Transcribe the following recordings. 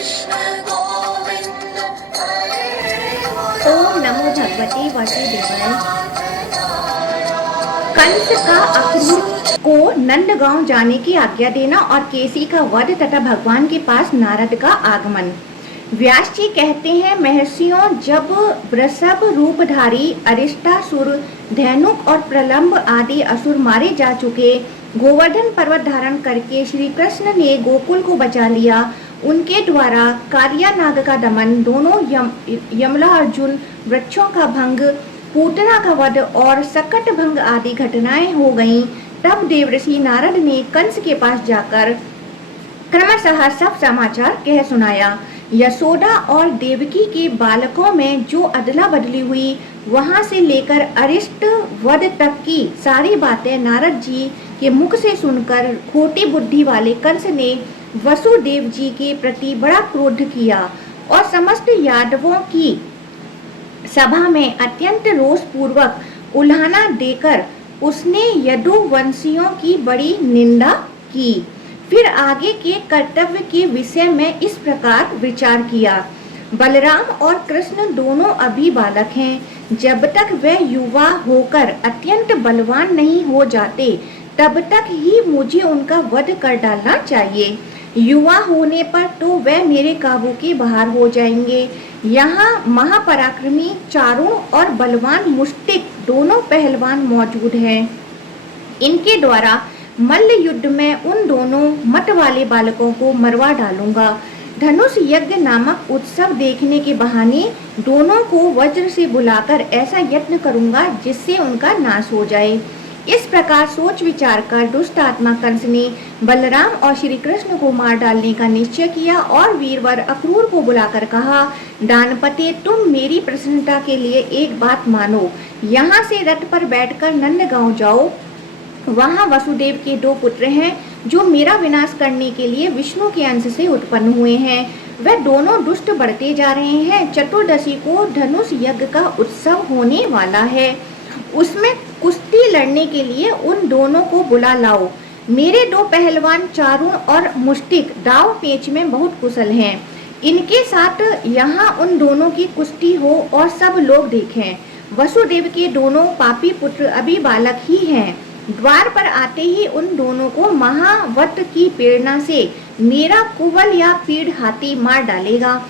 ओम नमो भगवते वासुदेवाय। कंस का अक्रूर को नंदगांव जाने की आज्ञा देना और केसी का वध तथा भगवान के पास नारद का आगमन। व्यास जी कहते हैं, महर्षियों, जब वृषभ रूपधारी अरिष्टासुर, धैनुक और प्रलंब आदि असुर मारे जा चुके, गोवर्धन पर्वत धारण करके श्री कृष्ण ने गोकुल को बचा लिया। उनके द्वारा कालिया नाग का दमन, दोनों यमला अर्जुन, वृक्षों का भंग, पूतना का वध और सकट भंग आदि घटनाएं हो गईं। तब देवर्षि नारद ने कंस के पास जाकर क्रमशः सब समाचार कह सुनाया। यशोदा और देवकी के बालकों में जो अदला बदली हुई, वहां से लेकर अरिष्ट वध तक की सारी बातें नारद जी के मुख से सुनकर खोटी बुद्धि वाले कंस ने वसुदेव जी के प्रति बड़ा क्रोध किया और समस्त यादवों की सभा में अत्यंत रोष पूर्वक उल्हाना देकर उसने यदुवंशियों की बड़ी निंदा की। फिर आगे के कर्तव्य के विषय में इस प्रकार विचार किया। बलराम और कृष्ण दोनों अभी बालक हैं। जब तक वे युवा होकर अत्यंत बलवान नहीं हो जाते, तब तक ही मुझे उनका वध कर डालना चाहिए। युवा होने पर तो वे मेरे काबू के बाहर हो जाएंगे। यहाँ महापराक्रमी चारुण और बलवान मुष्टिक दोनों पहलवान मौजूद हैं। इनके द्वारा मल्ल युद्ध में उन दोनों मत वाले बालकों को मरवा डालूंगा। धनुष यज्ञ नामक उत्सव देखने के बहाने दोनों को वज्र से बुलाकर ऐसा यत्न करूंगा जिससे उनका नाश हो जाए। इस प्रकार सोच विचार कर दुष्ट आत्मा कंस ने बलराम और श्री कृष्ण को मार डालने का निश्चय किया और वीरवर अक्रूर को बुलाकर कहा, दानपते, तुम मेरी प्रसन्नता के लिए एक बात मानो। यहाँ से रथ पर बैठकर नंदगांव जाओ। वहाँ वसुदेव के दो पुत्र हैं जो मेरा विनाश करने के लिए विष्णु के अंश से उत्पन्न हुए हैं। वे दोनों दुष्ट बढ़ते जा रहे हैं। चतुर्दशी को धनुष यज्ञ का उत्सव होने वाला है। उसमें कुश्ती लड़ने के लिए उन दोनों को बुला लाओ। मेरे दो पहलवान चारुण और मुष्टिक दाव पेच में बहुत कुशल हैं। इनके साथ यहाँ उन दोनों की कुश्ती हो और सब लोग देखें। वसुदेव के दोनों पापी पुत्र अभी बालक ही हैं। द्वार पर आते ही उन दोनों को महावत की प्रेरणा से मेरा कुवल या पीड़ हाथी मार डालेगा।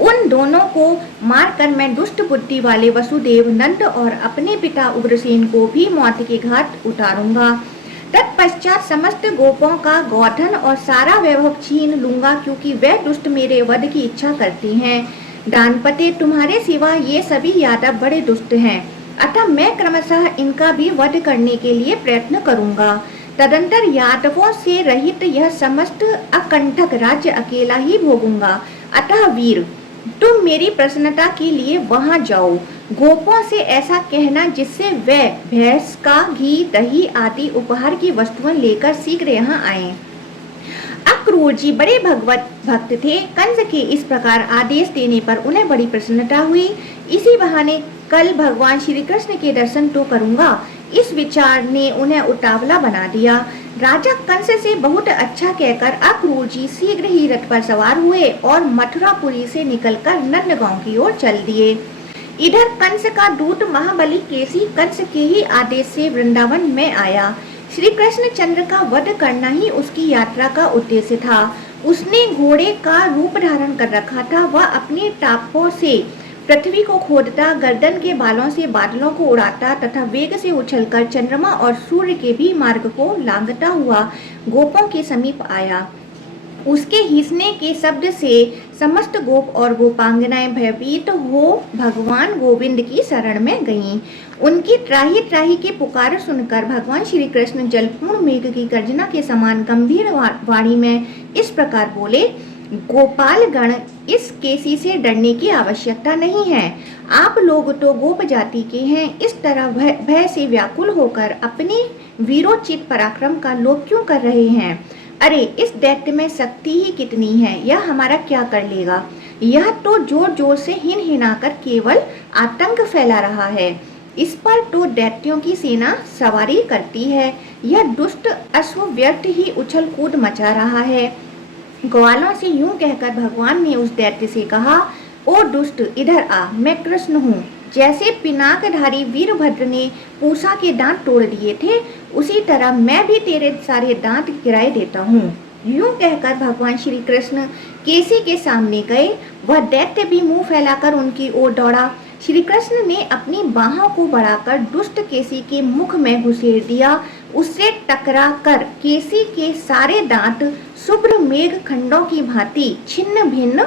उन दोनों को मारकर मैं दुष्ट बुद्धि वाले वसुदेव, नंद और अपने पिता उग्रसेन को भी मौत के घाट उतारूंगा। तत्पश्चात समस्त गोपों का गोधन और सारा वैभव छीन लूंगा, क्योंकि वे दुष्ट मेरे वध की इच्छा करती हैं। दानपते, तुम्हारे सिवा ये सभी यादव बड़े दुष्ट हैं, अतः मैं क्रमशः इनका भी वध करने के लिए प्रयत्न करूंगा। तदंतर यादवों से रहित यह समस्त अकंटक राज्य अकेला ही भोगूंगा। अतः वीर, तुम मेरी प्रसन्नता के लिए वहां जाओ। गोपों से ऐसा कहना जिससे वे भैंस का घी, दही आदि उपहार की वस्तुएं लेकर शीघ्र यहाँ आएं। अक्रूर जी बड़े भगवत भक्त थे। कंस के इस प्रकार आदेश देने पर उन्हें बड़ी प्रसन्नता हुई। इसी बहाने कल भगवान श्री कृष्ण के दर्शन तो करूंगा, इस विचार ने उन्हें उतावला बना दिया। राजा कंस से बहुत अच्छा कहकर अक्रूर जी शीघ्र ही रथ पर सवार हुए और मथुरापुरी से निकलकर नंदगांव की ओर चल दिए। इधर कंस का दूत महाबली केसी कंस के ही आदेश से वृंदावन में आया। श्री कृष्ण चंद्र का वध करना ही उसकी यात्रा का उद्देश्य था। उसने घोड़े का रूप धारण कर रखा था। वह अपने टापों से पृथ्वी को खोदता, गर्दन के बालों से बादलों को उड़ाता तथा वेग से उछलकर चंद्रमा और सूर्य के भी मार्ग को लांघता हुआ गोपों के समीप आया। उसके हिसने के शब्द से समस्त गोप और गोपांगनाएं भयभीत हो भगवान गोविंद की शरण में गईं। उनकी त्राही त्राही की पुकार सुनकर भगवान श्री कृष्ण जलपूर्ण मेघ की गर्जना के समान गंभीर वाणी में इस प्रकार बोले, गोपाल गण, इस केसी से डरने की आवश्यकता नहीं है। आप लोग तो गोप जाति के हैं। इस तरह भय से व्याकुल होकर अपने वीरोचित पराक्रम का लोप क्यों कर रहे हैं? अरे, इस दैत्य में शक्ति ही कितनी है, यह हमारा क्या कर लेगा? यह तो जोर जोर से हिन हिनाकर केवल आतंक फैला रहा है। इस पर तो दैत्यों की सेना सवारी करती है। यह दुष्ट अश्व व्यर्थ ही उछल कूद मचा रहा है। ग्वालों से यूं कहकर भगवान ने उस दैत्य से कहा, ओ दुष्ट, इधर आ, मैं कृष्ण हूँ। जैसे पिनाकधारी वीरभद्र ने पूसा के दांत तोड़ दिए थे, उसी तरह मैं भी तेरे सारे दांत गिराए देता हूँ। यूं कहकर भगवान श्री कृष्ण केसी के सामने गए। वह दैत्य भी मुंह फैलाकर उनकी ओर दौड़ा। श्री कृष्ण ने अपनी बाहों को बढ़ाकर दुष्ट केसी के मुख में घुसेड़ दिया। उससे टकरा कर केसी के सारे दांत शुभ्र मेघ खंडों की भांति छिन्न भिन्न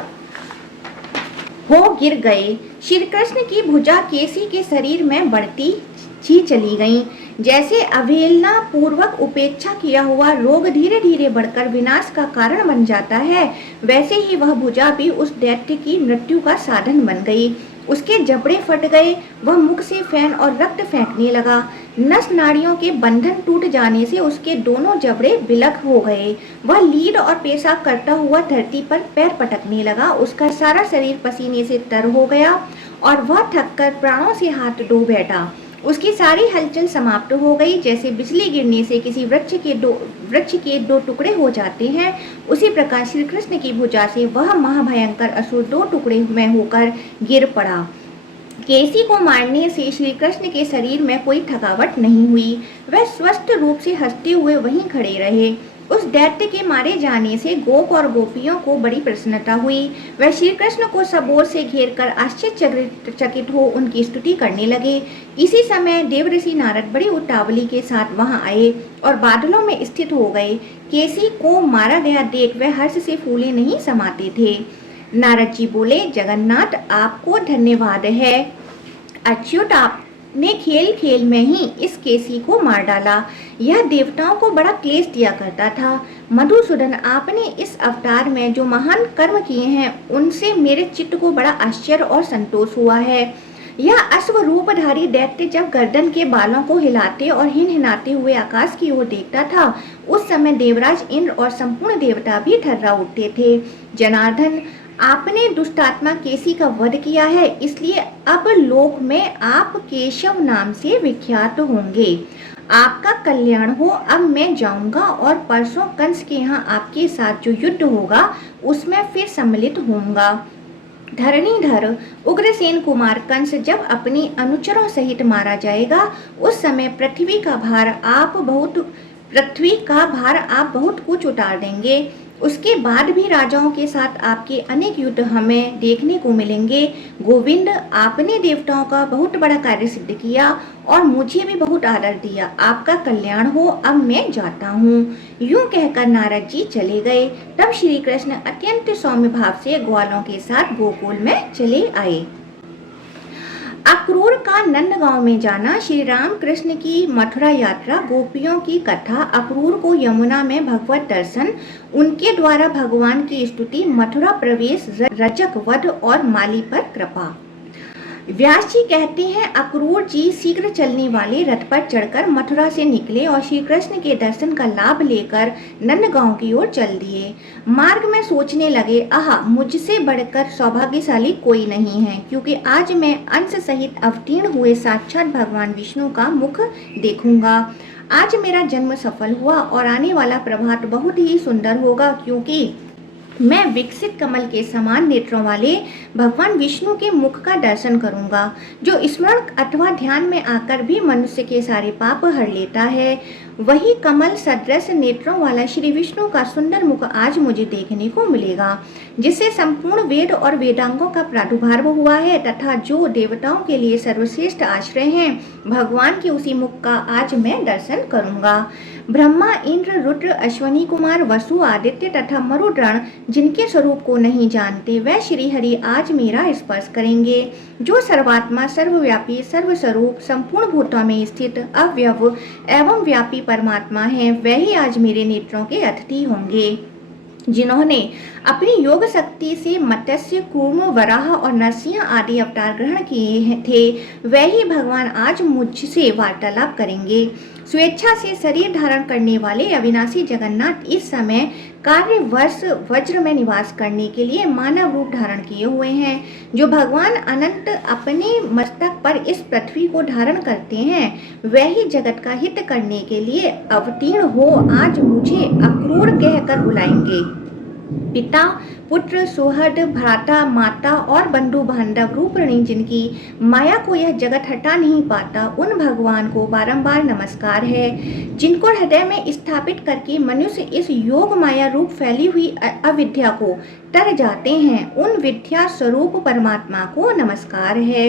हो गिर गए। श्री कृष्ण की भुजा केसी के शरीर में बढ़ती ही चली गई। जैसे अवहेलना पूर्वक उपेक्षा किया हुआ रोग धीरे धीरे बढ़कर विनाश का कारण बन जाता है, वैसे ही वह भुजा भी उस दैत्य की मृत्यु का साधन बन गई। उसके जबड़े फट गए, वह मुख से फैन और रक्त फेंकने लगा। नस नाड़ियों के बंधन टूट जाने से उसके दोनों जबड़े बिलख हो गए। वह लीड और पेशाब करता हुआ धरती पर पैर पटकने लगा। उसका सारा शरीर पसीने से तर हो गया और वह थककर प्राणों से हाथ धो बैठा। उसकी सारी हलचल समाप्त हो गई। जैसे बिजली गिरने से किसी वृक्ष के दो टुकड़े हो जाते हैं, उसी प्रकार श्री कृष्ण की भुजा से वह महाभयंकर असुर दो टुकड़े में होकर गिर पड़ा। केसी को मारने से श्री कृष्ण के शरीर में कोई थकावट नहीं हुई। वह स्वस्थ रूप से हंसते हुए वहीं खड़े रहे। उस दैत्य के मारे जाने से गोप और गोपियों को बड़ी प्रसन्नता हुई। वह श्री कृष्ण को सब ओर से घेर कर आश्चर्यचकित हो उनकी स्तुति करने लगे। इसी समय देवऋषि नारद बड़ी उतावली के साथ वहां आए और बादलों में स्थित हो गए। केसी को मारा गया देख वह हर्ष से फूले नहीं समाते थे। नारद जी बोले, जगन्नाथ, आपको धन्यवाद है। अच्युत, आपने खेल खेल में ही इस केसी को मार डाला। यह देवताओं को बड़ा क्लेश दिया करता था। मधुसूदन, आपने इस अवतार में जो महान कर्म किए हैं, उनसे मेरे चित्त को बड़ा आश्चर्य और संतोष हुआ है। यह अश्व रूपधारी दैत्य जब गर्दन के बालों को हिलाते और हिनहिनाते हुए आकाश की ओर देखता था, उस समय देवराज इंद्र और संपूर्ण देवता भी थर्रा उठते थे। जनार्दन, आपने दुष्टात्मा केसी का वध किया है, इसलिए अब लोक में आप केशव नाम से विख्यात होंगे। आपका कल्याण हो। अब मैं जाऊंगा और परसों कंस के यहाँ आपके साथ जो युद्ध होगा उसमें फिर सम्मिलित होऊंगा। धरणीधर उग्रसेन कुमार कंस जब अपनी अनुचरों सहित मारा जाएगा, उस समय पृथ्वी का भार आप बहुत कुछ उतार देंगे। उसके बाद भी राजाओं के साथ आपके अनेक युद्ध हमें देखने को मिलेंगे। गोविंद, आपने देवताओं का बहुत बड़ा कार्य सिद्ध किया और मुझे भी बहुत आदर दिया। आपका कल्याण हो। अब मैं जाता हूँ। यूं कहकर नारद जी चले गए। तब श्री कृष्ण अत्यंत सौम्य भाव से ग्वालों के साथ गोकुल में चले आए। अक्रूर का नंदगांव में जाना, श्री राम कृष्ण की मथुरा यात्रा, गोपियों की कथा, अक्रूर को यमुना में भगवत दर्शन, उनके द्वारा भगवान की स्तुति, मथुरा प्रवेश, रजक वध और माली पर कृपा। व्यास जी कहते हैं, अक्रूर जी शीघ्र चलने वाले रथ पर चढ़कर मथुरा से निकले और श्री कृष्ण के दर्शन का लाभ लेकर नंदगांव की ओर चल दिए। मार्ग में सोचने लगे, आहा, मुझसे बढ़कर सौभाग्यशाली कोई नहीं है, क्योंकि आज मैं अंश सहित अवतीर्ण हुए साक्षात भगवान विष्णु का मुख देखूंगा। आज मेरा जन्म सफल हुआ और आने वाला प्रभात बहुत ही सुंदर होगा, क्योंकि मैं विकसित कमल के समान नेत्रों वाले भगवान विष्णु के मुख का दर्शन करूंगा, जो स्मरण अथवा ध्यान में आकर भी मनुष्य के सारे पाप हर लेता है। वही कमल सदृश नेत्रों वाला श्री विष्णु का सुंदर मुख आज मुझे देखने को मिलेगा, जिससे संपूर्ण वेद और वेदांगों का प्रादुर्भाव हुआ है तथा जो देवताओं के लिए सर्वश्रेष्ठ आश्रय हैं, भगवान के उसी मुख का आज मैं दर्शन करूंगा। ब्रह्मा, इंद्र, रुद्र, अश्वनी कुमार, वसु, आदित्य तथा मरुद्गण जिनके स्वरूप को नहीं जानते, वह श्री हरि आज मेरा स्पर्श करेंगे। जो सर्वात्मा, सर्वव्यापी, सर्वस्वरूप, संपूर्ण भूतों में स्थित अव्यव एवं व्यापी परमात्मा है, वही आज मेरे नेत्रों के अतिथि होंगे। जिन्होंने अपनी योग शक्ति से मत्स्य, कूर्म, वराह और नरसिंह आदि अवतार ग्रहण किए थे, वही भगवान आज मुझसे वार्तालाप करेंगे। स्वेच्छा से शरीर धारण करने वाले अविनाशी जगन्नाथ इस समय कार्यवश वज्र में निवास करने के लिए मानव रूप धारण किए हुए हैं। जो भगवान अनंत अपने मस्तक पर इस पृथ्वी को धारण करते हैं, वही जगत का हित करने के लिए अवतीर्ण हो आज मुझे अक्रूर कहकर बुलाएंगे। पिता पुत्र सुहृद भ्राता माता और बंधु बांधव रूपणी जिनकी माया को यह जगत हटा नहीं पाता, उन भगवान को बारंबार नमस्कार है, जिनको हृदय में स्थापित करके मनुष्य इस योग माया रूप फैली हुई अविद्या को तर जाते हैं, उन विद्या स्वरूप परमात्मा को नमस्कार है।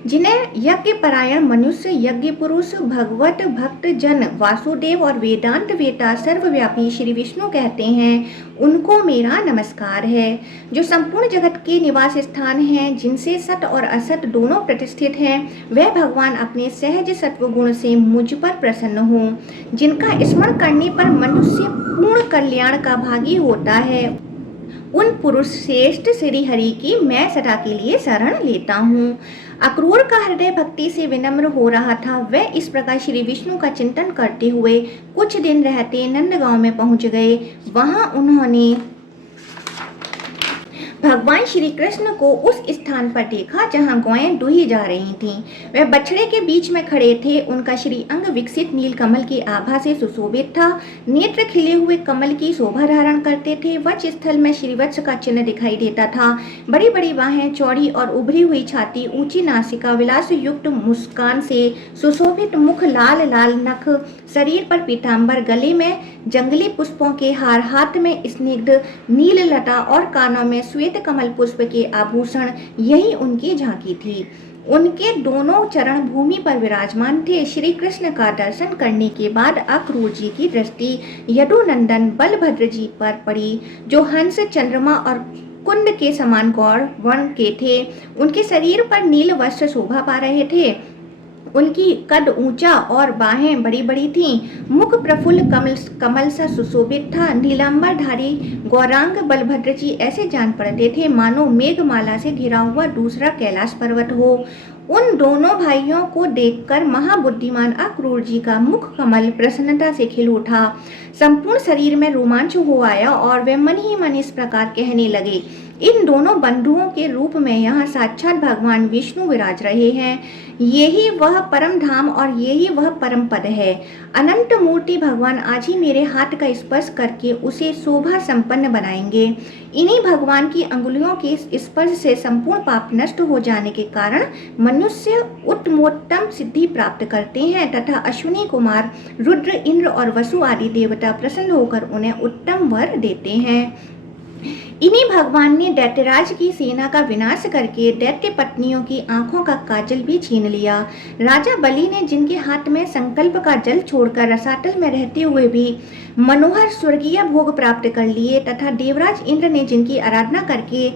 जिन्हें यज्ञ परायण मनुष्य, यज्ञ पुरुष, भगवत भक्त जन, वासुदेव और वेदांत वेता सर्वव्यापी श्री विष्णु कहते हैं, उनको मेरा नमस्कार है। जो संपूर्ण जगत के निवास स्थान हैं, जिनसे सत और असत दोनों प्रतिष्ठित हैं, वह भगवान अपने सहज सत्व गुण से मुझ पर प्रसन्न हो, जिनका स्मरण करने पर मनुष्य पूर्ण कल्याण का भागी होता है, उन पुरुष श्रेष्ठ श्री हरि की मैं सदा के लिए शरण लेता हूँ। अक्रूर का हृदय भक्ति से विनम्र हो रहा था। वह इस प्रकार श्री विष्णु का चिंतन करते हुए कुछ दिन रहते नंदगांव में पहुंच गए। वहां उन्होंने भगवान श्री कृष्ण को उस स्थान पर देखा जहां गौएं दुही जा रही थीं। वह बछड़े के बीच में खड़े थे। उनका श्री अंग विकसित नील कमल की आभा से सुशोभित था। नेत्र खिले हुए कमल की शोभा धारण करते थे। वक्ष स्थल में श्रीवत्स का चिन्ह दिखाई देता था। बड़ी बड़ी बाहें, चौड़ी और उभरी हुई छाती, ऊंची नासिका, विलास युक्त मुस्कान से सुशोभित मुख, लाल लाल नख, शरीर पर पीताम्बर, गले में जंगली पुष्पों के हार, हाथ में स्निग्ध नील लता और कानों में श्वेत कमल पुष्प के आभूषण, यही उनकी झांकी थी। उनके दोनों चरण भूमि पर विराजमान थे। श्री कृष्ण का दर्शन करने के बाद अक्रूर जी की दृष्टि यदुनंदन बलभद्र जी पर पड़ी, जो हंस, चंद्रमा और कुंड के समान गौर वर्ण के थे। उनके शरीर पर नील वस्त्र शोभा पा रहे थे। उनकी कद ऊंचा और बाहें बड़ी बड़ी थीं। मुख प्रफुल्ल कमल सा सुशोभित था। नीलांबरधारी गौरांग बलभद्र जी ऐसे जान पड़ते थे मानो मेघमाला से घिरा हुआ दूसरा कैलाश पर्वत हो। उन दोनों भाइयों को देखकर महाबुद्धिमान अक्रूर जी का मुख कमल प्रसन्नता से खिल उठा। संपूर्ण शरीर में रोमांच हो आया और वे मन ही मन इस प्रकार कहने लगे, इन दोनों बंधुओं के रूप में यहाँ साक्षात भगवान विष्णु विराज रहे हैं। यही वह परम धाम और यही वह परम पद है। अनंत मूर्ति भगवान आज ही मेरे हाथ का स्पर्श करके उसे शोभा संपन्न बनाएंगे। इन्हीं भगवान की अंगुलियों के स्पर्श से संपूर्ण पाप नष्ट हो जाने के कारण मनुष्य उत्तमोत्तम सिद्धि प्राप्त करते हैं तथा अश्विनी कुमार रुद्र, इंद्र और वसु आदि देवता प्रसन्न होकर उन्हें उत्तम वर देते हैं। इन्हीं भगवान ने दैत्यराज की सेना का विनाश करके दैत्य पत्नियों की आंखों का काजल भी छीन लिया। राजा बलि ने जिनके हाथ में संकल्प का जल छोड़कर रसातल में रहते हुए भी मनोहर स्वर्गीय भोग प्राप्त कर लिए तथा देवराज इंद्र ने जिनकी आराधना करके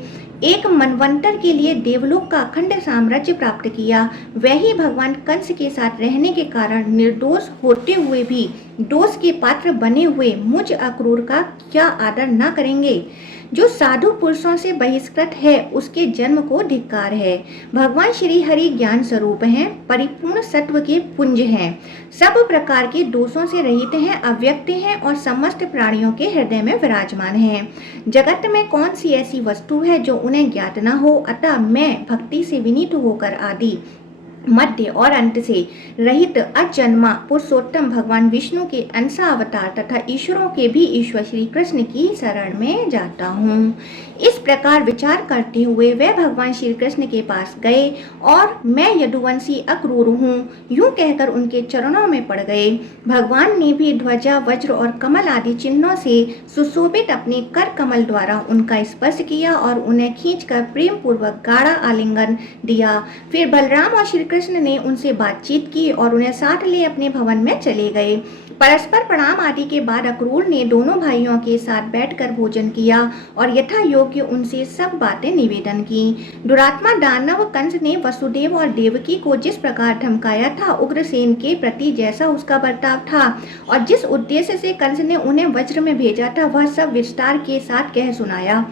एक मनवंतर के लिए देवलोक का अखंड साम्राज्य प्राप्त किया, वही भगवान कंस के साथ रहने के कारण निर्दोष होते हुए भी दोष के पात्र बने हुए मुझ अक्रूर का क्या आदर न करेंगे। जो साधु पुरुषों से बहिष्कृत है उसके जन्म को धिक्कार है। भगवान श्री हरि ज्ञान स्वरूप हैं, परिपूर्ण सत्व के पुंज हैं, सब प्रकार के दोषों से रहित हैं, अव्यक्त हैं और समस्त प्राणियों के हृदय में विराजमान हैं। जगत में कौन सी ऐसी वस्तु है जो उन्हें ज्ञात न हो। अतः मैं भक्ति से विनीत होकर आदि मध्य और अंत से रहित अजन्मा पुरुषोत्तम भगवान विष्णु के अंशा अवतार तथा ईश्वरों के भी ईश्वर श्री कृष्ण की शरण में जाता हूँ। इस प्रकार विचार करते हुए वे भगवान श्री कृष्ण के पास गए और मैं यदुवंशी अक्रूर हूँ यूं कहकर उनके चरणों में पड़ गए। भगवान ने भी ध्वजा, वज्र और कमल आदि चिन्हों से सुशोभित अपने कर कमल द्वारा उनका स्पर्श किया और उन्हें खींचकर प्रेम पूर्वक गाढ़ा आलिंगन दिया। फिर बलराम और श्री कृष्ण ने उनसे बातचीत की और उन्हें साथ ले अपने भवन में चले गए। परस्पर प्रणाम आदि के बाद अक्रूर ने दोनों भाइयों के साथ बैठकर भोजन किया और यथा योग्य उनसे सब बातें निवेदन की। दुरात्मा दानव कंस ने वसुदेव और देवकी को जिस प्रकार धमकाया था, उग्रसेन के प्रति जैसा उसका बर्ताव था और जिस उद्देश्य से कंस ने उन्हें वज्र में भेजा था, वह सब विस्तार के साथ कह सुनाया।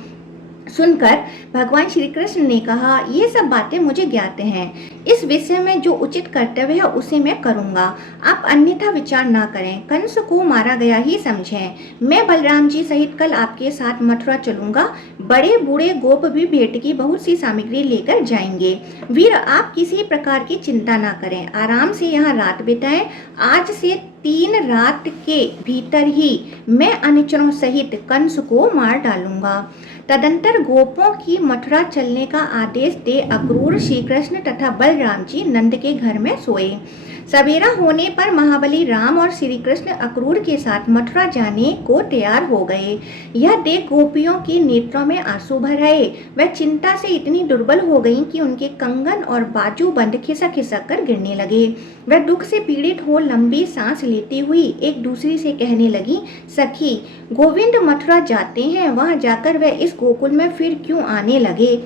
सुनकर भगवान श्री कृष्ण ने कहा, ये सब बातें मुझे ज्ञात हैं। इस विषय में जो उचित कर्तव्य है उसे मैं करूंगा। आप अन्यथा विचार ना करें। कंस को मारा गया ही समझें। मैं बलराम जी सहित कल आपके साथ मथुरा चलूंगा। बड़े बूढ़े गोप भी भेंट की बहुत सी सामग्री लेकर जाएंगे। वीर, आप किसी प्रकार की चिंता ना करें। आराम से यहाँ रात बिताएं। आज से 3 रात के भीतर ही मैं अनुचरों सहित कंस को मार डालूंगा। तदंतर गोपों की मथुरा चलने का आदेश दे अक्रूर, श्री कृष्ण तथा बलराम जी नंद के घर में सोए। सवेरा होने पर महाबली राम और श्री कृष्ण अक्रूर के साथ मथुरा जाने को तैयार हो गए। यह देख गोपियों के नेत्रों में आंसू भर आए। वह चिंता से इतनी दुर्बल हो गईं कि उनके कंगन और बाजू बंद खिसक खिसक कर गिरने लगे। वह दुख से पीड़ित हो लंबी सांस लेती हुई एक दूसरी से कहने लगी, सखी, गोविंद मथुरा जाते हैं, वहां जाकर वह इस गोकुल में फिर क्यों आने लगे?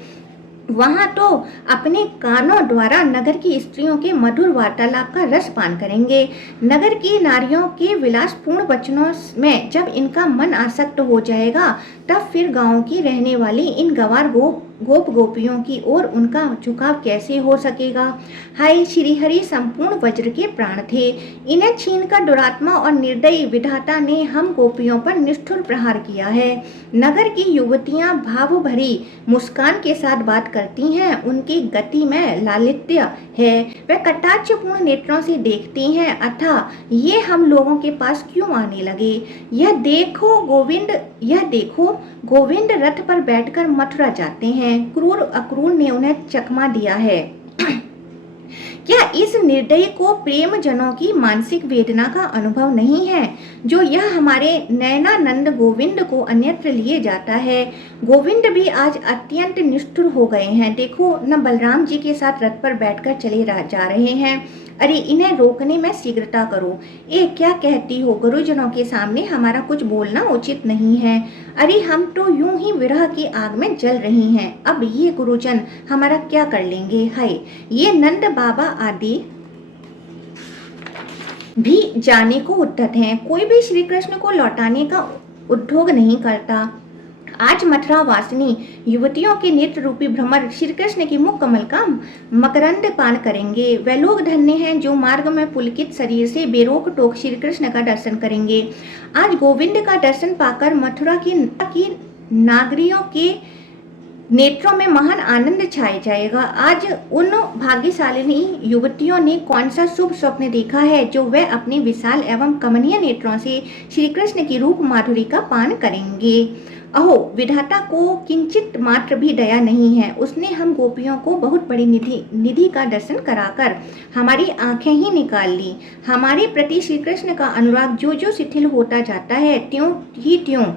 वहां तो अपने कानों द्वारा नगर की स्त्रियों के मधुर वार्तालाप का रस पान करेंगे। नगर की नारियों के विलासपूर्ण वचनों में जब इनका मन आसक्त हो जाएगा, तब फिर गांव की रहने वाली इन गंवार गोप गोपियों की ओर उनका झुकाव कैसे हो सकेगा? हाय, श्रीहरि संपूर्ण वज्र के प्राण थे। इन्हें छीनकर दुरात्मा और निर्दयी विधाता ने हम गोपियों पर निष्ठुर प्रहार किया है। नगर की युवतियां भाव भरी मुस्कान के साथ बात करती हैं। उनकी गति में लालित्य है। वे कटाक्षपूर्ण नेत्रों से देखती हैं, अतः ये हम लोगों के पास क्यों आने लगे? यह देखो गोविंद रथ पर बैठकर मथुरा जाते हैं। क्रूर अक्रूर ने उन्हें चकमा दिया है। क्या इस निर्दयी को प्रेम जनों की मानसिक वेदना का अनुभव नहीं है, जो यह हमारे नयनानंद गोविंद को अन्यत्र लिए जाता है? गोविंद भी आज अत्यंत निष्ठुर हो गए हैं। देखो न बलराम जी के साथ रथ पर बैठकर चले जा रहे हैं। अरे, इन्हें रोकने में शीघ्रता करो। क्या कहती हो? गुरुजनों के सामने हमारा कुछ बोलना उचित नहीं है। अरे, हम तो यूं ही विरह की आग में जल रही हैं। अब ये गुरुजन हमारा क्या कर लेंगे? हाय, ये नंद बाबा आदि भी जाने को उद्यत हैं। कोई भी श्री कृष्ण को लौटाने का उद्योग नहीं करता। आज मथुरा वासिनी युवतियों के नेत्र रूपी भ्रमर श्री कृष्ण की मुख कमल का मकरंद पान करेंगे। वे लोग धन्य हैं जो मार्ग में पुलकित शरीर से बेरोक टोक श्री कृष्ण का दर्शन करेंगे। आज गोविंद का दर्शन पाकर मथुरा की नागरियों के नेत्रों में महान आनंद छाया जाएगा। आज उन भाग्यशालिनी युवतियों ने कौन सा शुभ स्वप्न देखा है, जो वे अपने विशाल एवं कमनीय नेत्रों से श्री कृष्ण की रूप माधुरी का पान करेंगे। अहो, विधाता को किंचित मात्र भी दया नहीं है। उसने हम गोपियों को बहुत बड़ी निधि का दर्शन कराकर हमारी आंखें ही निकाल ली। हमारे प्रति श्री कृष्ण का अनुराग जो जो शिथिल होता जाता है, त्यों ही त्यों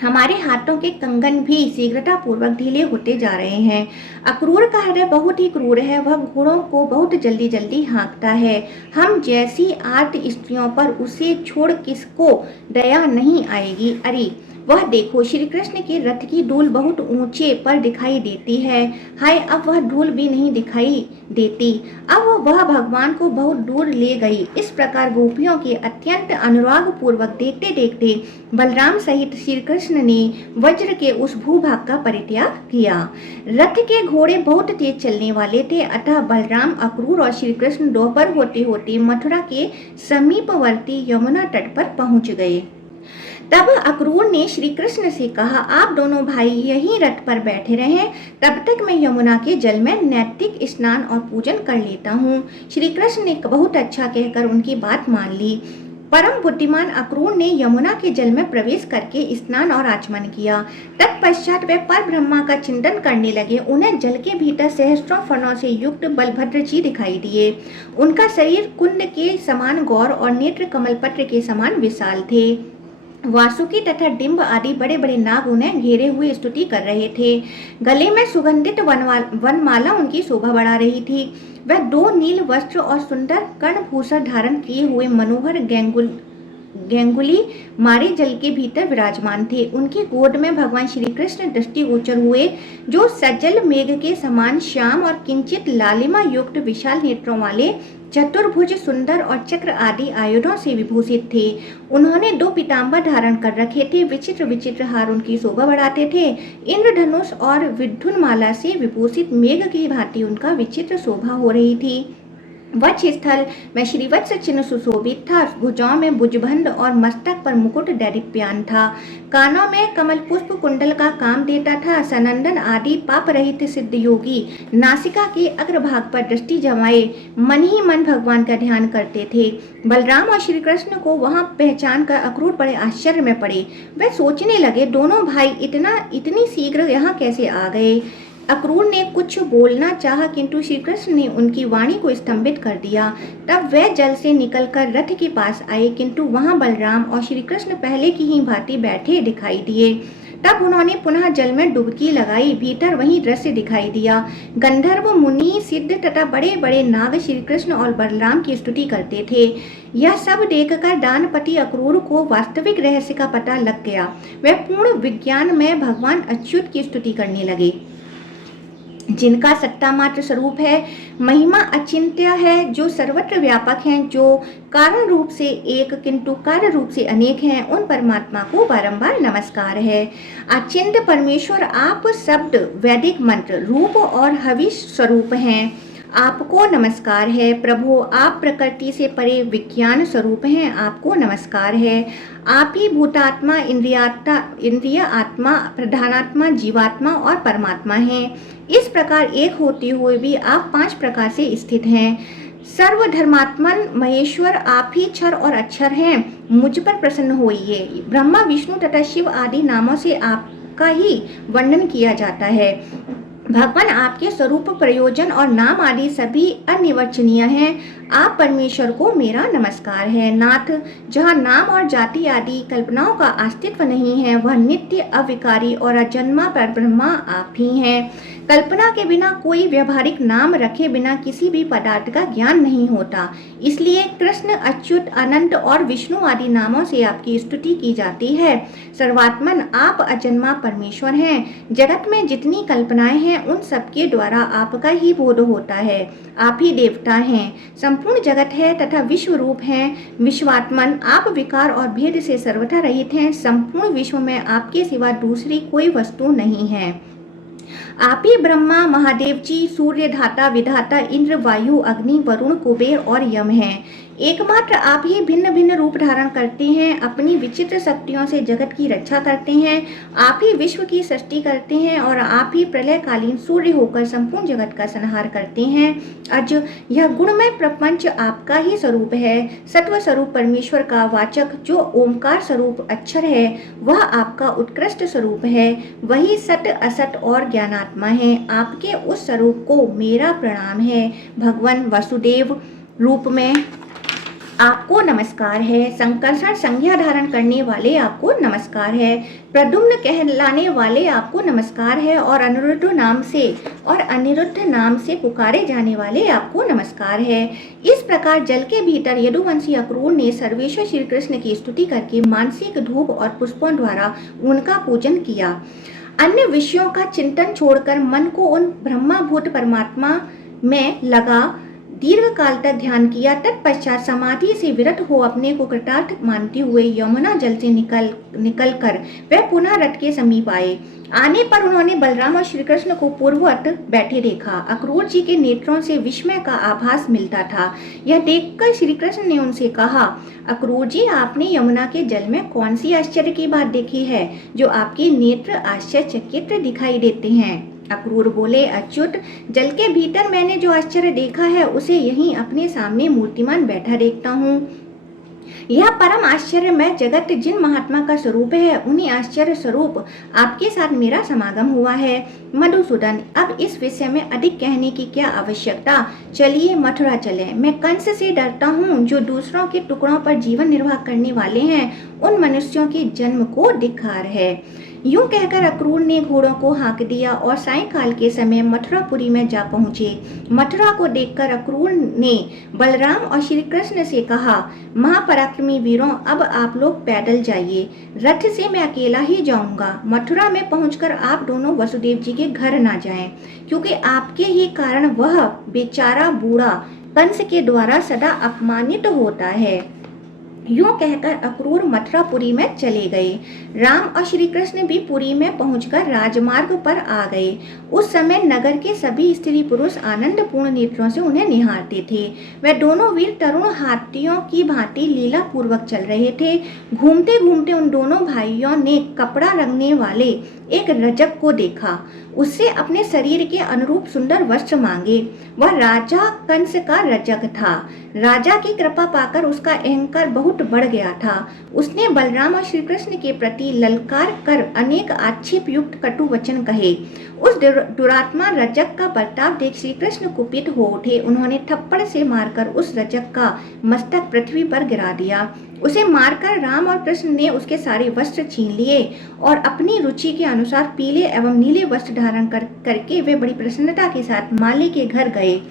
हमारे हाथों के कंगन भी शीघ्रता पूर्वक ढीले होते जा रहे हैं। अक्रूर का हृदय बहुत ही क्रूर है। वह घोड़ों को बहुत जल्दी जल्दी हाँकता है। हम जैसी आर्त स्त्रियों पर उसे छोड़ किसको दया नहीं आएगी? अरे, वह देखो, श्री कृष्ण के रथ की धूल बहुत ऊंचे पर दिखाई देती है। हाय, अब वह धूल भी नहीं दिखाई देती। अब वह भगवान को बहुत दूर ले गई। इस प्रकार गोपियों के अत्यंत अनुराग पूर्वक देखते देखते बलराम सहित श्री कृष्ण ने वज्र के उस भूभाग का परित्याग किया। रथ के घोड़े बहुत तेज चलने वाले थे, अतः बलराम, अक्रूर और श्री कृष्ण दोपहर होते होते मथुरा के समीपवर्ती यमुना तट पर पहुंच गए। तब अक्रूर ने श्री कृष्ण से कहा, आप दोनों भाई यहीं रथ पर बैठे रहें, तब तक मैं यमुना के जल में नैतिक स्नान और पूजन कर लेता हूँ। श्री कृष्ण ने बहुत अच्छा कहकर उनकी बात मान ली। परम बुद्धिमान अक्रूर ने यमुना के जल में प्रवेश करके स्नान और आचमन किया। तत्पश्चात वे पर ब्रह्मा का चिंतन करने लगे। उन्हें जल के भीतर सहस्त्रों फनों से युक्त बलभद्र जी दिखाई दिए। उनका शरीर कुंड के समान गौर और नेत्र कमलपत्र के समान विशाल थे। वासुकी तथा डिंब आदि बड़े बड़े नाग उन्हें घेरे हुए स्तुति कर रहे थे। गले में सुगंधित वनमाला उनकी शोभा बढ़ा रही थी। वह 2 नील वस्त्र और सुंदर कर्णभूषण धारण किए हुए मनोहर गेंगुली मारे जल के भीतर विराजमान थे। उनकी गोद में भगवान श्री कृष्ण दृष्टिगोचर हुए, जो सज्जल मेघ के समान श्याम और किंचित लालिमा युक्त विशाल नेत्रों वाले चतुर्भुज, सुंदर और चक्र आदि आयुधों से विभूषित थे। उन्होंने 2 पीताम्बर धारण कर रखे थे। विचित्र विचित्र हार उनकी शोभा बढ़ाते थे। इंद्रधनुष और विद्युन्माला से विभूषित मेघ की भांति उनका विचित्र शोभा हो रही थी। वक्ष स्थल में श्रीवत्स चिन्ह सुशोभित था। भुजाओं में भुजबंध और मस्तक पर मुकुट दैदीप्यमान था। कानों में कमल पुष्प कुंडल का काम देता था। सनंदन आदि पाप रहित सिद्ध योगी नासिका के अग्रभाग पर दृष्टि जमाए मन ही मन भगवान का ध्यान करते थे। बलराम और श्री कृष्ण को वहां पहचान कर अक्रूर बड़े आश्चर्य में पड़े। वे सोचने लगे, दोनों भाई इतनी शीघ्र यहाँ कैसे आ गए। अक्रूर ने कुछ बोलना चाहा, किंतु श्री कृष्ण ने उनकी वाणी को स्तंभित कर दिया। तब वे जल से निकलकर रथ के पास आए, किंतु वहां बलराम और श्री कृष्ण पहले की ही भांति बैठे दिखाई दिए। तब उन्होंने पुनः जल में डुबकी लगाई। भीतर वही दृश्य दिखाई दिया। गंधर्व, मुनि, सिद्ध तथा बड़े बड़े नाग श्री कृष्ण और बलराम की स्तुति करते थे। यह सब देखकर दानपति अक्रूर को वास्तविक रहस्य का पता लग गया। वे पूर्ण विज्ञान में भगवान अच्युत की स्तुति करने लगे, जिनका सत्ता मात्र स्वरूप है, महिमा अचिंत्य है, जो सर्वत्र व्यापक हैं, जो कारण रूप से एक किंतु कार्य रूप से अनेक हैं। उन परमात्मा को बारंबार नमस्कार है। अचिंत्य परमेश्वर आप शब्द, वैदिक मंत्र, रूप और हविष स्वरूप हैं। आपको नमस्कार है। प्रभु, आप प्रकृति से परे विज्ञान स्वरूप हैं। आपको नमस्कार है। आप ही भूतात्मा, इंद्रिय आत्मा, प्रधानात्मा, जीवात्मा और परमात्मा हैं। इस प्रकार एक होते हुए भी आप 5 प्रकार से स्थित हैं। सर्वधर्मात्मन महेश्वर आप ही क्षर और अक्षर हैं। मुझ पर प्रसन्न होइए। ब्रह्मा, विष्णु तथा शिव आदि नामों से आपका ही वर्णन किया जाता है। भगवान, आपके स्वरूप, प्रयोजन और नाम आदि सभी अनिर्वचनीय हैं। आप परमेश्वर को मेरा नमस्कार है। नाथ, जहाँ नाम और जाति आदि कल्पनाओं का अस्तित्व नहीं है, वह नित्य, अविकारी और अजन्मा परब्रह्मा आप ही हैं। कल्पना के बिना, कोई व्यवहारिक नाम रखे बिना किसी भी पदार्थ का ज्ञान नहीं होता। इसलिए कृष्ण, अच्युत, अनंत और विष्णु आदि नामों से आपकी स्तुति की जाती है। सर्वात्मन, आप अजन्मा परमेश्वर हैं। जगत में जितनी कल्पनाएं हैं, उन सबके द्वारा आपका ही बोध होता है। आप ही देवता हैं। संपूर्ण जगत है तथा विश्व रूप हैं। विश्वात्मन, आप विकार और भेद से सर्वथा रहित हैं। संपूर्ण विश्व में आपके सिवा दूसरी कोई वस्तु नहीं है। आप ही ब्रह्मा, महादेव जी, सूर्य, धाता, विधाता, इंद्र, वायु, अग्नि, वरुण, कुबेर और यम हैं। एकमात्र आप ही भिन्न भिन्न रूप धारण करते हैं। अपनी विचित्र शक्तियों से जगत की रक्षा करते हैं। आप ही विश्व की सृष्टि करते हैं और आप ही प्रलयकालीन सूर्य होकर संपूर्ण जगत का संहार करते हैं। अज, यह गुणमय प्रपंच आपका ही स्वरूप है। सत्व स्वरूप परमेश्वर का वाचक, जो ओमकार स्वरूप अक्षर है, वह आपका उत्कृष्ट स्वरूप है। वही सत, असत और ज्ञानात्मा है। आपके उस स्वरूप को मेरा प्रणाम है। भगवान वसुदेव रूप में आपको नमस्कार है। संकर्षण संज्ञा धारण करने वाले आपको नमस्कार है। प्रद्युम्न कहलाने वाले आपको नमस्कार है। और अनिरुद्ध नाम से पुकारे जाने वाले आपको नमस्कार है। इस प्रकार जल के भीतर यदुवंशी अक्रूर ने सर्वेश्वर श्री कृष्ण की स्तुति करके मानसिक धूप और पुष्पों द्वारा उनका पूजन किया। अन्य विषयों का चिंतन छोड़कर मन को उन ब्रह्माभूत परमात्मा में लगा दीर्घ काल तक ध्यान किया। तत्पश्चात समाधि से विरत हो अपने को कृतार्थ मानते हुए यमुना जल से निकलकर वह पुनः रथ के समीप आए। आने पर उन्होंने बलराम और श्री कृष्ण को पूर्ववत बैठे देखा। अक्रूर जी के नेत्रों से विस्मय का आभास मिलता था। यह देखकर श्री कृष्ण ने उनसे कहा, अक्रूर जी, आपने यमुना के जल में कौन सी आश्चर्य की बात देखी है जो आपके नेत्र आश्चर्यचकित दिखाई देते हैं। अक्रूर बोले, अच्युत, जल के भीतर मैंने जो आश्चर्य देखा है उसे यहीं अपने सामने मूर्तिमान बैठा देखता हूँ। यह परम आश्चर्य में जगत जिन महात्मा का स्वरूप है, उन्हीं आश्चर्य स्वरूप आपके साथ मेरा समागम हुआ है। मधुसूदन, अब इस विषय में अधिक कहने की क्या आवश्यकता। चलिए मथुरा चलें। मैं कंस से डरता हूँ, जो दूसरों के टुकड़ों पर जीवन निर्वाह करने वाले हैं। उन मनुष्यों के जन्म को धिक्कार है। यूं कहकर अक्रूर ने घोड़ों को हाँक दिया और सायंकाल के समय मथुरापुरी में जा पहुंचे। मथुरा को देखकर अक्रूर ने बलराम और श्री कृष्ण से कहा, महापराक्रमी वीरों, अब आप लोग पैदल जाइए। रथ से मैं अकेला ही जाऊंगा। मथुरा में पहुंचकर आप दोनों वसुदेव जी के घर ना जाएं, क्योंकि आपके ही कारण वह बेचारा बूढ़ा कंस के द्वारा सदा अपमानित होता है। यूं कहकर अक्रूर मथुरापुरी में चले गए। राम और श्री कृष्ण भी पुरी में पहुंचकर राजमार्ग पर आ गए। उस समय नगर के सभी स्त्री पुरुष आनंदपूर्ण नेत्रों से उन्हें निहारते थे। वे दोनों वीर तरुण हाथियों की भांति लीला पूर्वक चल रहे थे। घूमते घूमते उन दोनों भाइयों ने कपड़ा रंगने वाले एक रजक को देखा। उससे अपने शरीर के अनुरूप सुंदर वस्त्र मांगे। वह राजा कंस का रजक था। राजा की कृपा पाकर उसका अहंकार बहुत बढ़ गया था। उसने बलराम और श्री कृष्ण के प्रति ललकार कर अनेक आक्षेप युक्त कटु वचन कहे। उस दुरात्मा रजक का बर्ताव देख श्री कृष्ण कुपित हो उठे। उन्होंने थप्पड़ से मारकर उस रजक का मस्तक पृथ्वी पर गिरा दिया। उसे मारकर राम और कृष्ण ने उसके सारे वस्त्र छीन लिए और अपनी रुचि के अनुसार पीले एवं नीले वस्त्र धारण करके वे बड़ी प्रसन्नता के साथ माली के घर गए।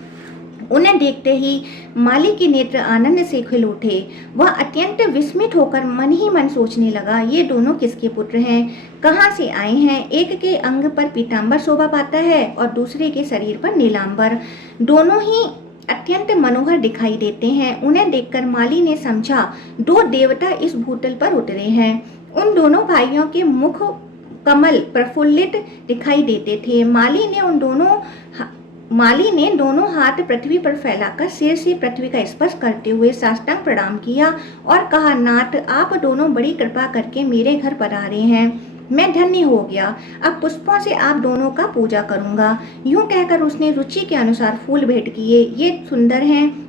उन्हें देखते ही माली के नेत्र आनंद से खिल उठे। वह अत्यंत विस्मित होकर मन ही मन सोचने लगा, ये दोनों किसके पुत्र हैं, कहाँ से आए हैं। एक के अंग पर पीतांबर शोभा पाता है और दूसरे के शरीर पर नीलांबर। दोनों ही अत्यंत मनोहर दिखाई देते हैं। उन्हें देखकर माली ने समझा दो देवता इस भूतल पर उतरे हैं। उन दोनों भाइयों के मुख कमल प्रफुल्लित दिखाई देते थे। माली ने दोनों हाथ पृथ्वी पर फैलाकर सिर से पृथ्वी का स्पर्श करते हुए साष्टांग प्रणाम किया और कहा, नाथ आप दोनों बड़ी कृपा करके मेरे घर पधारे हैं। मैं धन्य हो गया। अब पुष्पों से आप दोनों का पूजा करूंगा। यूं कहकर उसने रुचि के अनुसार फूल भेंट किए। ये सुंदर हैं,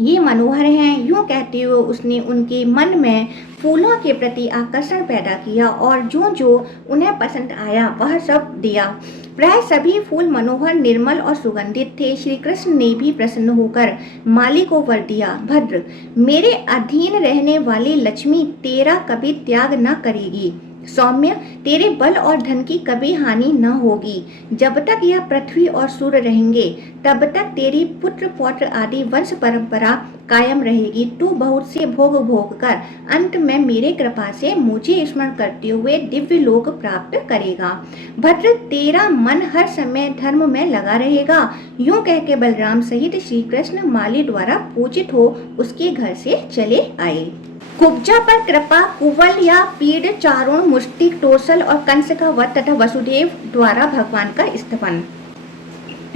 ये मनोहर हैं। यूं कहते हुए उसने उनके मन में फूलों के प्रति आकर्षण पैदा किया और जो जो उन्हें पसंद आया वह सब दिया। प्राय सभी फूल मनोहर, निर्मल और सुगंधित थे। श्री कृष्ण ने भी प्रसन्न होकर माली को वर दिया, भद्र मेरे अधीन रहने वाली लक्ष्मी तेरा कभी त्याग न करेगी। सौम्य तेरे बल और धन की कभी हानि न होगी। जब तक यह पृथ्वी और सूर्य रहेंगे तब तक तेरी पुत्र पौत्र आदि वंश परंपरा कायम रहेगी। तू बहुत से भोग भोग कर अंत में मेरे कृपा से मुझे स्मरण करते हुए दिव्य लोक प्राप्त करेगा। भद्र तेरा मन हर समय धर्म में लगा रहेगा। यूं कह के बलराम सहित श्री कृष्ण माली द्वारा पूजित हो उसके घर से चले आए। कुब्जा पर कृपा, कुवल या पीड़, चारुण, मुष्टिक, टोसल और कंस का वध तथा वसुदेव द्वारा भगवान का स्तवन।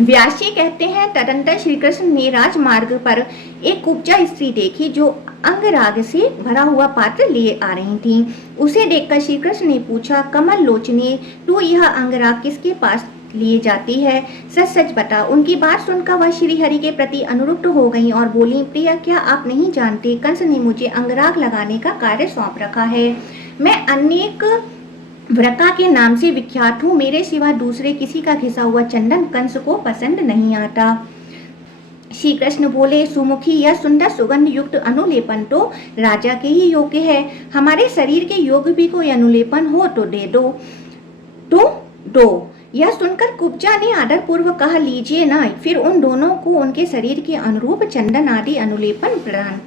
व्यास जी कहते हैं, तदंतर श्री कृष्ण ने राजमार्ग पर एक कुब्जा स्त्री देखी जो अंगराग से भरा हुआ पात्र लिए आ रही थी। उसे देखकर श्री कृष्ण ने पूछा, कमल लोचने तू यह अंगराग किसके पास लिए जाती है, सच सच बता। उनकी बात सुनकर वह श्री हरि के प्रति अनुरुक्त हो गई और बोली, प्रिया क्या आप नहीं जानते, कंस ने मुझे अंगराग लगाने का कार्य सौंप रखा है। मैं अनेक व्रता के नाम से विख्यात हूँ। मेरे सिवा दूसरे किसी का घिसा हुआ चंदन कंस को पसंद नहीं आता। श्री कृष्ण बोले, सुमुखी यह सुंदर सुगंध युक्त अनुलेपन तो राजा के ही योग्य है। हमारे शरीर के योग भी कोई अनुलेपन हो तो दे दो। तो दो। यह सुनकर कुब्जा ने आदर पूर्वक कहा, लीजिए ना। फिर उन दोनों को उनके शरीर के अनुरूप चंदन आदि अनुलेपन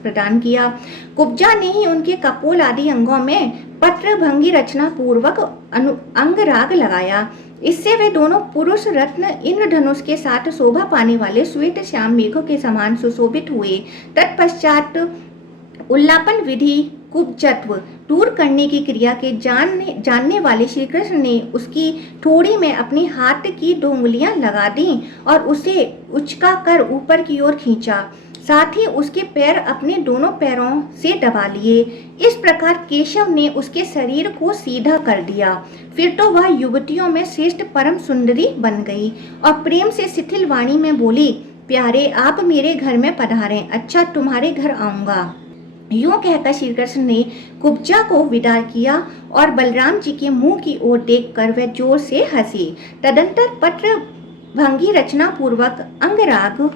प्रदान किया। कुब्जा ने ही उनके कपोल आदि अंगों में पत्र भंगी रचना पूर्वक अंगराग लगाया। इससे वे दोनों पुरुष रत्न इंद्रधनुष के साथ शोभा पाने वाले श्वेत श्याम मेघों के समान सुशोभित हुए। तत्पश्चात उल्लापन विधि कुब्जत्व दूर करने की क्रिया के जानने वाले श्री कृष्ण ने उसकी ठोड़ी में अपनी हाथ की 2 उंगलियां लगा दी और उसे उचका कर ऊपर की ओर खींचा। साथ ही उसके पैर अपने दोनों पैरों से दबा लिए। इस प्रकार केशव ने उसके शरीर को सीधा कर दिया। फिर तो वह युवतियों में श्रेष्ठ परम सुंदरी बन गई और प्रेम से शिथिल वाणी में बोली, प्यारे आप मेरे घर में पधारें, अच्छा तुम्हारे घर आऊंगा। यूं कहकर श्री कृष्ण ने कुब्जा को विदा किया और बलराम जी के मुंह की ओर देखकर वह जोर से हंसी। तदंतर पत्र भंगी रचना पूर्वक अंगराग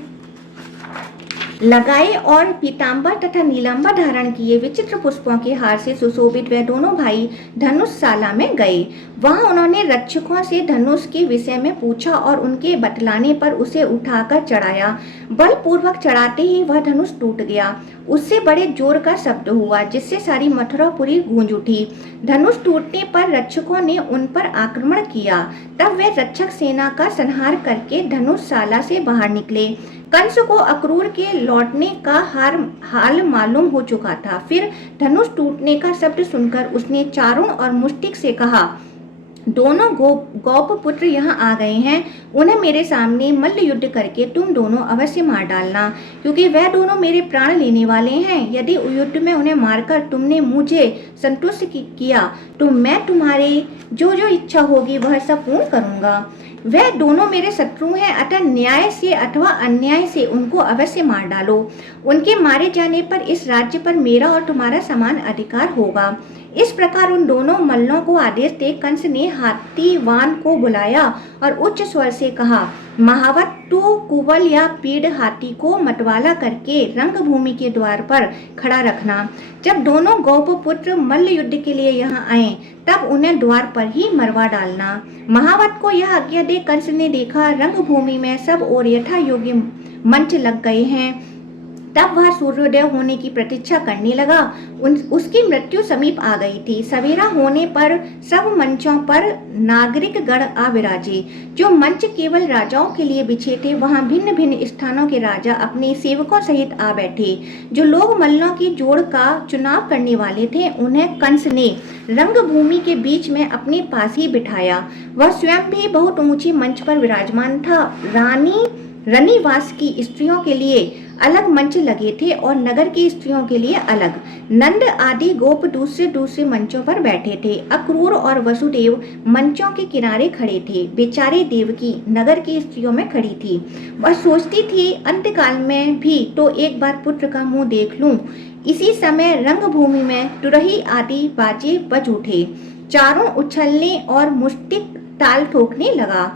लगाए और पीतांबर तथा नीलांबर धारण किए विचित्र पुष्पों के हार से सुशोभित वे दोनों भाई धनुषशाला में गए। वहां उन्होंने रक्षकों से धनुष के विषय में पूछा और उनके बतलाने पर उसे उठाकर चढ़ाया। बलपूर्वक चढ़ाते ही वह धनुष टूट गया। उससे बड़े जोर का शब्द हुआ जिससे सारी मथुरापुरी गूंज उठी। धनुष टूटने पर रक्षकों ने उन पर आक्रमण किया। तब वे रक्षक सेना का संहार करके धनुषशाला से बाहर निकले। कंस को अक्रूर के लौटने का हाल मालूम हो चुका था। फिर धनुष टूटने का शब्द सुनकर उसने चारुण और मुष्टिक से कहा, दोनों गौप पुत्र यहाँ आ गए हैं, उन्हें मेरे सामने मल्ल युद्ध करके तुम दोनों अवश्य मार डालना, क्योंकि वह दोनों मेरे प्राण लेने वाले हैं। यदि युद्ध में उन्हें मारकर तुमने मुझे संतुष्ट किया तो मैं तुम्हारी जो जो इच्छा होगी वह सब पूर्ण करूंगा। वह दोनों मेरे शत्रु हैं, अतः न्याय से अथवा अन्याय से उनको अवश्य मार डालो। उनके मारे जाने पर इस राज्य पर मेरा और तुम्हारा समान अधिकार होगा। इस प्रकार उन दोनों मल्लों को आदेश दे कंस ने हाथीवान को बुलाया और उच्च स्वर से कहा, महावत तू कुबल या पीड़ हाथी को मतवाला करके रंगभूमि के द्वार पर खड़ा रखना। जब दोनों गौपपुत्र मल्ल युद्ध के लिए यहाँ आए तब उन्हें द्वार पर ही मरवा डालना। महावत को यह आज्ञा दे कंस ने देखा रंगभूमि में सब और यथा योग्य मंच लग गए हैं। तब वह सूर्योदय होने की प्रतीक्षा करने लगा। उसकी मृत्यु समीप आ गई थी। सवेरा होने पर सब मंचों पर नागरिक गण आ विराजे। जो मंच केवल राजाओं के लिए बिछे थे, वहां भिन्न भिन्न स्थानों के राजा अपने सेवकों सहित आ बैठे। जो लोग मल्लों की जोड़ का चुनाव करने वाले थे, उन्हें कंस ने रंगभूमि के बीच में अपने पास ही बिठाया। वह स्वयं भी बहुत ऊंचे मंच पर विराजमान था। रनिवास की स्त्रियों के लिए अलग मंच लगे थे और नगर की स्त्रियों के लिए अलग। नंद आदि गोप दूसरे दूसरे मंचों पर बैठे थे। अक्रूर और वसुदेव मंचों के किनारे खड़े थे। बेचारे देवकी नगर की स्त्रियों में खड़ी थी। वह सोचती थी, अंतकाल में भी तो एक बार पुत्र का मुंह देख लूं। इसी समय रंगभूमि में तुरही आदि बाजे बज उठे। चारों उछलने और मुष्टिक ताल ठोकने लगा।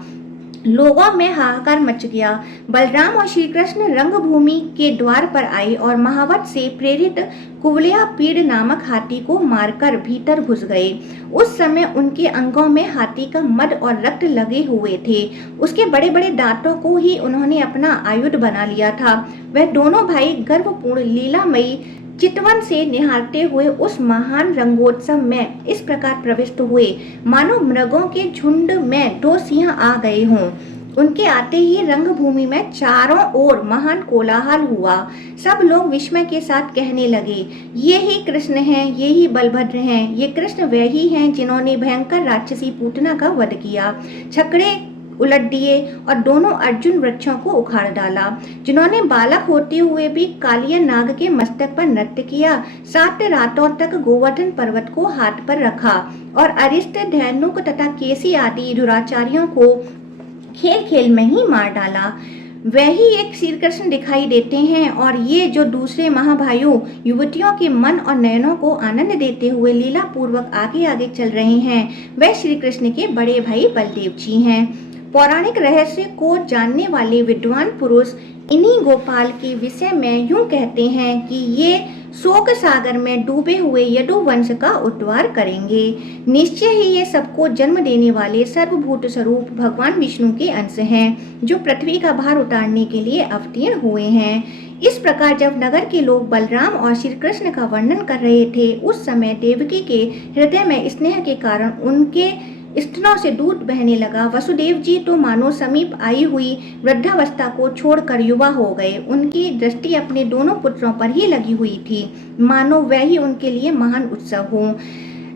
लोगों में हाहाकार मच गया। बलराम और श्री कृष्ण रंगभूमि के द्वार पर आए और महावत से प्रेरित कुवलया पीड़ नामक हाथी को मारकर भीतर घुस गए। उस समय उनके अंगों में हाथी का मद और रक्त लगे हुए थे। उसके बड़े बड़े दांतों को ही उन्होंने अपना आयुध बना लिया था। वह दोनों भाई गर्वपूर्ण लीलामयी चितवन से निहारते हुए उस महान रंगोत्सव में इस प्रकार प्रविष्ट हुए, मानो मृगों के झुंड में दो सिंह आ गए हों। उनके आते ही रंगभूमि में चारों ओर महान कोलाहल हुआ। सब लोग विस्मय के साथ कहने लगे, ये ही कृष्ण हैं, ये ही बलभद्र हैं। ये कृष्ण वह ही हैं जिन्होंने भयंकर राक्षसी पूतना का वध किया, छकड़े उलट दिए और दोनों अर्जुन वृक्षों को उखाड़ डाला, जिन्होंने बालक होते हुए भी कालिया नाग के मस्तक पर नृत्य किया, 7 रातों तक गोवर्धन पर्वत को हाथ पर रखा और अरिष्ट, धैनुक तथा केसी आदि दुराचारियों को खेल खेल में ही मार डाला। वही एक श्री कृष्ण दिखाई देते हैं और ये जो दूसरे महाभाइयों युवतियों के मन और नयनों को आनंद देते हुए लीला पूर्वक आगे आगे चल रहे हैं, वह श्री कृष्ण के बड़े भाई बलदेव जी हैं। पौराणिक रहस्य को जानने वाले विद्वान पुरुष इन्हीं गोपाल के विषय में यूं कहते हैं कि ये शोक सागर में डूबे हुए यदुवंश का उद्धार करेंगे। निश्चय ही ये सबको जन्म देने वाले सर्वभूत स्वरूप भगवान विष्णु के अंश हैं, जो पृथ्वी का भार उतारने के लिए अवतीर्ण हुए हैं। इस प्रकार जब नगर के लोग बलराम और श्री कृष्ण का वर्णन कर रहे थे, उस समय देवकी के हृदय में स्नेह के कारण उनके स्तनों से दूध बहने लगा। वसुदेव जी तो मानो समीप आई हुई वृद्धावस्था को छोड़कर युवा हो गए। उनकी दृष्टि अपने दोनों पुत्रों पर ही लगी हुई थी, मानो वह ही उनके लिए महान उत्सव हो।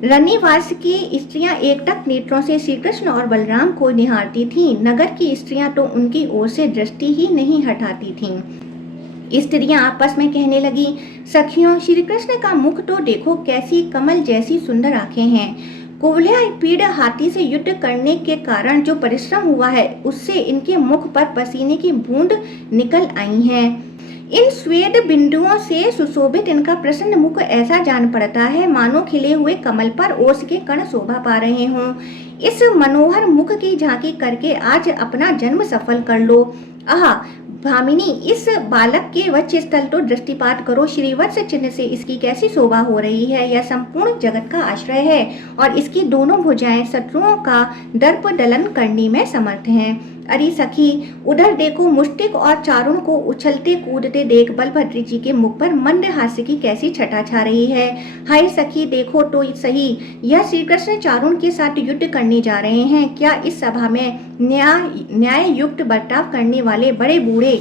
रनिवास की स्त्रियां एकटक नेत्रों से श्री कृष्ण और बलराम को निहारती थीं। नगर की स्त्रियां तो उनकी ओर से दृष्टि ही नहीं हटाती थीं। स्त्रियां आपस में कहने लगी, सखियों, श्री कृष्ण का मुख तो देखो, कैसी कमल जैसी सुंदर आंखें हैं। कुवलया पीड़ हाथी से युद्ध करने के कारण जो परिश्रम हुआ है, उससे इनके मुख पर पसीने की बूंद निकल आई हैं। इन श्वेत बिंदुओं से सुशोभित इनका प्रसन्न मुख ऐसा जान पड़ता है, मानो खिले हुए कमल पर ओस के कण शोभा पा रहे हों। इस मनोहर मुख की झांकी करके आज अपना जन्म सफल कर लो। आहा भामिनी, इस बालक के वक्ष स्थल तो दृष्टिपात करो। श्रीवत्स चिन्ह से इसकी कैसी शोभा हो रही है। यह संपूर्ण जगत का आश्रय है और इसकी दोनों भुजाएं शत्रुओं का दर्प दलन करने में समर्थ हैं। अरे सखी, उधर देखो, मुष्टिक और चारुण को उछलते कूदते देख बलभद्र जी के मुख पर मंद हास्य की कैसी छटा छा रही है। हाय सखी, देखो तो सही, यह श्री कृष्ण चारुण के साथ युद्ध करने जा रहे हैं। क्या इस सभा में न्याय युक्त बर्ताव करने वाले बड़े बूढ़े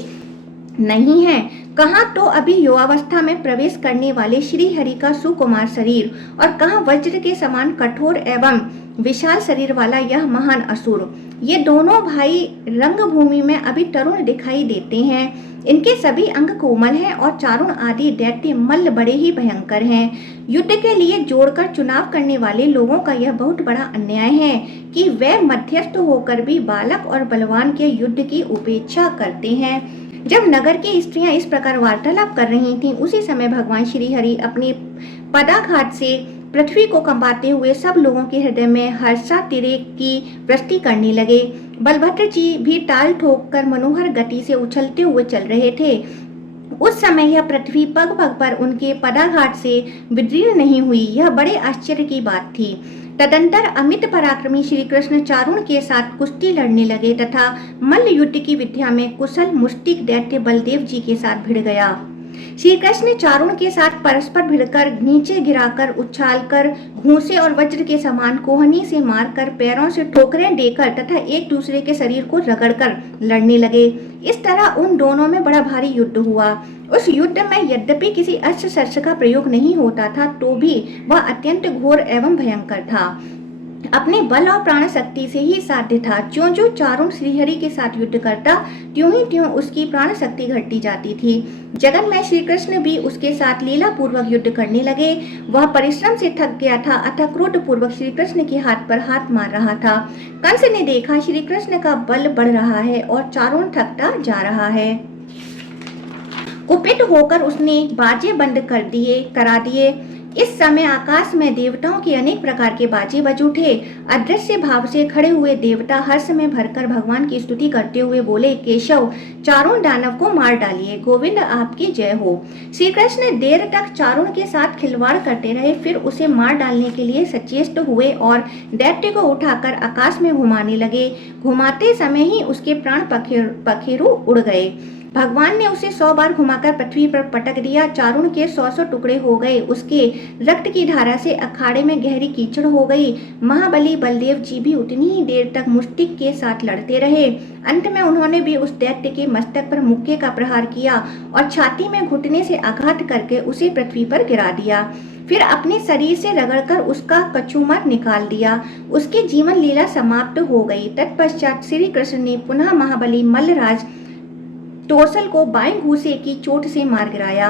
नहीं है। कहाँ तो अभी युवावस्था में प्रवेश करने वाले श्री हरि का सुकुमार शरीर और कहाँ वज्र के समान कठोर एवं विशाल शरीर वाला यह महान असुर। ये दोनों भाई रंगभूमि में अभी तरुण दिखाई देते हैं। इनके सभी अंग कोमल हैं और चारुण आदि दैत्य मल्ल बड़े ही भयंकर हैं। युद्ध के लिए जोड़कर चुनाव करने वाले लोगों का यह बहुत बड़ा अन्याय है कि वे मध्यस्थ होकर भी बालक और बलवान के युद्ध की उपेक्षा करते हैं। जब नगर की स्त्रियां इस प्रकार वार्तालाप कर रही थीं, उसी समय भगवान श्री हरि अपने पदाघात से पृथ्वी को कंपाते हुए सब लोगों के हृदय में हर्षातिरेक की वृष्टि करने लगे। बलभद्र जी भी ताल ठोक कर मनोहर गति से उछलते हुए चल रहे थे। उस समय यह पृथ्वी पग पग पर उनके पदाघात से विदीर्ण नहीं हुई, यह बड़े आश्चर्य की बात थी। तदंतर अमित पराक्रमी श्री कृष्ण चारुण के साथ कुश्ती लड़ने लगे तथा मल्ल युद्ध की विद्या में कुशल मुष्टिक दैत्य बलदेव जी के साथ भिड़ गया। श्री कृष्ण चारुण के साथ परस्पर भिड़कर, नीचे गिराकर, उछालकर, घूंसे और वज्र के समान कोहनी से मारकर, पैरों से ठोकरें देकर तथा एक दूसरे के शरीर को रगड़कर लड़ने लगे। इस तरह उन दोनों में बड़ा भारी युद्ध हुआ। उस युद्ध में यद्यपि किसी अस्त्र शस्त्र का प्रयोग नहीं होता था, तो भी वह अत्यंत घोर एवं भयंकर था। अपने बल और प्राण शक्ति से ही साध्य था। ज्यों ज्यों चारुण श्रीहरि के साथ युद्ध करता, त्यों ही त्यों उसकी प्राण शक्ति घटती जाती थी। जगन में श्री कृष्ण भी उसके साथ लीला पूर्वक युद्ध करने लगे। वह परिश्रम से थक गया था, अतः क्रोध पूर्वक श्री कृष्ण के हाथ पर हाथ मार रहा था। कंस ने देखा श्री कृष्ण का बल बढ़ रहा है और चारुण थकता जा रहा है। कुपित होकर उसने बाजे बंद करा दिए। इस समय आकाश में देवताओं के अनेक प्रकार के बाजे बज उठे। अदृश्य भाव से खड़े हुए देवता हर्ष में भरकर भगवान की स्तुति करते हुए बोले, केशव, चारुण दानव को मार डालिए, गोविंद आपकी जय हो। श्री कृष्ण देर तक चारुण के साथ खिलवाड़ करते रहे, फिर उसे मार डालने के लिए सचेष्ट हुए और दैत्य को उठाकर आकाश में घुमाने लगे। घुमाते समय ही उसके प्राण पखेरु उड़ गए। भगवान ने उसे 100 बार घुमाकर पृथ्वी पर पटक दिया। चारुण के 100 टुकड़े हो गए। उसके रक्त की धारा से अखाड़े में गहरी कीचड़ हो गई। महाबली बलदेव जी भी उतनी ही देर तक मुष्टिक के साथ लड़ते रहे। अंत में उन्होंने भी उस दैत्य के मस्तक पर मुक्के का प्रहार किया और छाती में घुटने से आघात करके उसे पृथ्वी पर गिरा दिया। फिर अपने शरीर से रगड़कर उसका कचूमर निकाल दिया। उसकी जीवन लीला समाप्त हो गई। तत्पश्चात श्री कृष्ण ने पुनः महाबली मल्लराज टोसल को बाएं घूंसे की चोट से मार गिराया।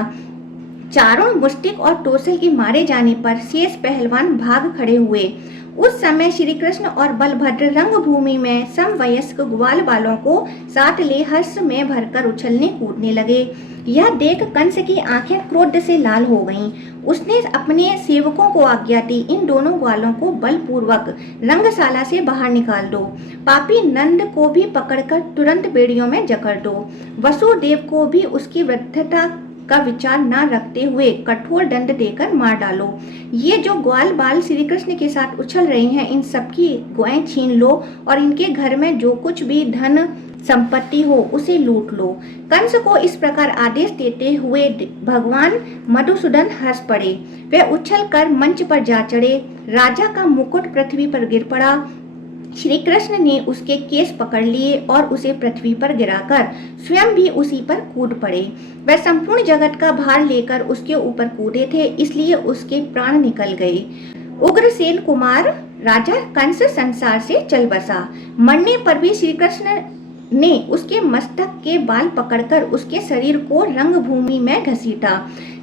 चारुण, मुष्टिक और टोसल के मारे जाने पर शेष पहलवान भाग खड़े हुए। उस समय श्री कृष्ण और बलभद्र रंगभूमि में समवयस्क ग्वाल बालों को साथ ले हर्ष में भरकर उछलने कूदने लगे। यह देख कंस की आंखें क्रोध से लाल हो गईं। उसने अपने सेवकों को आज्ञा दी, इन दोनों ग्वालों को बलपूर्वक रंगशाला से बाहर निकाल दो। पापी नंद को भी पकड़कर तुरंत बेड़ियों में जकड़ दो। वसुदेव को भी उसकी वृद्धता का विचार न रखते हुए कठोर दंड देकर मार डालो। ये जो ग्वाल बाल श्री कृष्ण के साथ उछल रहे हैं, इन सबकी गौएं छीन लो और इनके घर में जो कुछ भी धन संपत्ति हो उसे लूट लो। कंस को इस प्रकार आदेश देते हुए भगवान मधुसूदन हंस पड़े। वे उछल कर मंच पर जा चढ़े। राजा का मुकुट पृथ्वी पर गिर पड़ा। श्री कृष्ण ने उसके केस पकड़ लिए और उसे पृथ्वी पर गिराकर स्वयं भी उसी पर कूद पड़े। वह संपूर्ण जगत का भार लेकर उसके ऊपर कूदे थे, इसलिए उसके प्राण निकल गए। उग्रसेन कुमार राजा कंस संसार से चल बसा। मरने पर भी श्री कृष्ण ने उसके मस्तक के बाल पकड़कर उसके शरीर को रंगभूमि में घसीटा।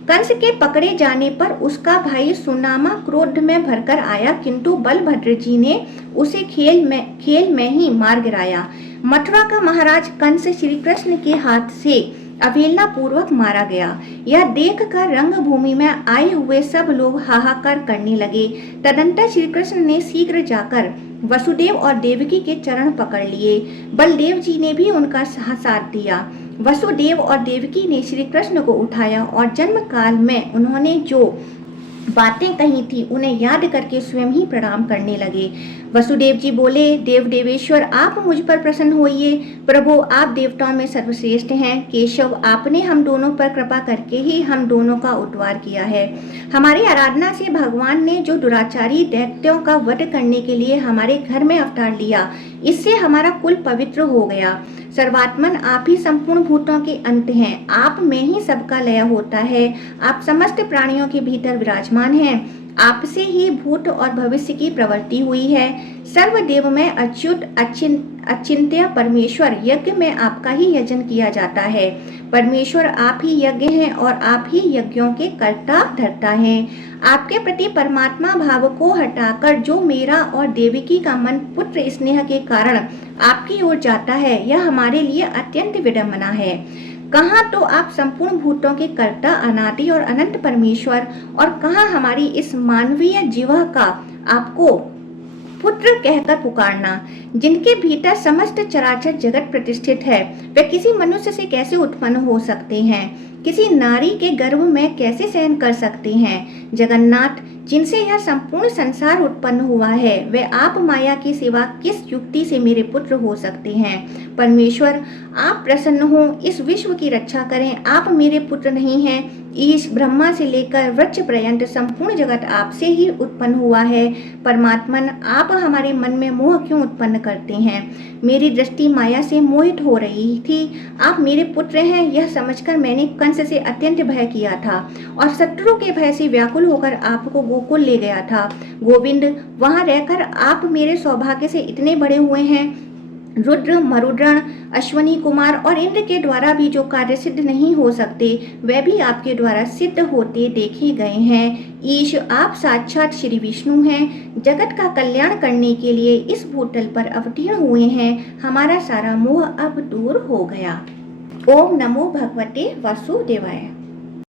कंस के पकड़े जाने पर उसका भाई सुनामा क्रोध में भरकर आया, किंतु बलभद्र जी ने उसे खेल में ही मार गिराया। मथुरा का महाराज कंस श्री कृष्ण के हाथ से अवहेलना पूर्वक मारा गया। यह देखकर रंगभूमि में आए हुए सब लोग हाहाकार करने लगे। तदंतर श्री कृष्ण ने शीघ्र जाकर वसुदेव और देवकी के चरण पकड़ लिए। बलदेव जी ने भी उनका साथ दिया। वसुदेव और देवकी ने श्री कृष्ण को उठाया और जन्म काल में उन्होंने जो बातें कही थी उन्हें याद करके स्वयं ही प्रणाम करने लगे। वसुदेव जी बोले, देव देवेश्वर, आप मुझ पर प्रसन्न होइए। प्रभु, आप देवताओं में सर्वश्रेष्ठ हैं। केशव, आपने हम दोनों पर कृपा करके ही हम दोनों का उद्धार किया है। हमारी आराधना से भगवान ने जो दुराचारी दैत्यों का वध करने के लिए हमारे घर में अवतार लिया, इससे हमारा कुल पवित्र हो गया। सर्वात्मन आप ही संपूर्ण भूतों के अंत हैं। आप में ही सबका लय होता है। आप समस्त प्राणियों के भीतर विराजमान हैं। आपसे ही भूत और भविष्य की प्रवृत्ति हुई है। सर्वदेव में अच्युत अचिंत्य परमेश्वर यज्ञ में आपका ही यजन किया जाता है। परमेश्वर आप ही यज्ञ हैं और आप ही यज्ञों के कर्ता धर्ता हैं। आपके प्रति परमात्मा भाव को हटाकर जो मेरा और देवकी का मन पुत्र स्नेह के कारण आपकी ओर जाता है, यह हमारे लिए अत्यंत विडंबना है। कहाँ तो आप संपूर्ण भूतों के कर्ता अनादि और अनंत परमेश्वर, और कहाँ हमारी इस मानवीय जीवा का आपको पुत्र कहकर पुकारना। जिनके भीतर समस्त चराचर जगत प्रतिष्ठित है, वे किसी मनुष्य से कैसे उत्पन्न हो सकते हैं, किसी नारी के गर्भ में कैसे सहन कर सकते हैं। जगन्नाथ, जिनसे यह संपूर्ण संसार उत्पन्न हुआ है, वे आप माया की सिवा किस युक्ति से मेरे पुत्र हो सकते हैं। परमेश्वर, आप प्रसन्न हो, इस विश्व की रक्षा करें। आप मेरे पुत्र नहीं हैं। ईश ब्रह्मा से लेकर वृक्ष पर्यंत संपूर्ण जगत आपसे ही उत्पन्न हुआ है। परमात्मन, आप हमारे मन में मोह क्यों उत्पन्न करते हैं। मेरी दृष्टि माया से मोहित हो रही थी। आप मेरे पुत्र हैं, यह समझकर मैंने कंस से अत्यंत भय किया था और शत्रु के भय से व्याकुल होकर आपको गोकुल ले गया था। गोविंद, वहां रहकर आप मेरे सौभाग्य से इतने बड़े हुए हैं। रुद्र, मरुद्रण, अश्वनी कुमार और इंद्र के द्वारा भी जो कार्य सिद्ध नहीं हो सकते, वे भी आपके द्वारा सिद्ध होते देखे गए हैं। ईश, आप साक्षात श्री विष्णु हैं। जगत का कल्याण करने के लिए इस भूतल पर अवतीर्ण हुए हैं। हमारा सारा मोह अब दूर हो गया। ओम नमो भगवते वासुदेवाय।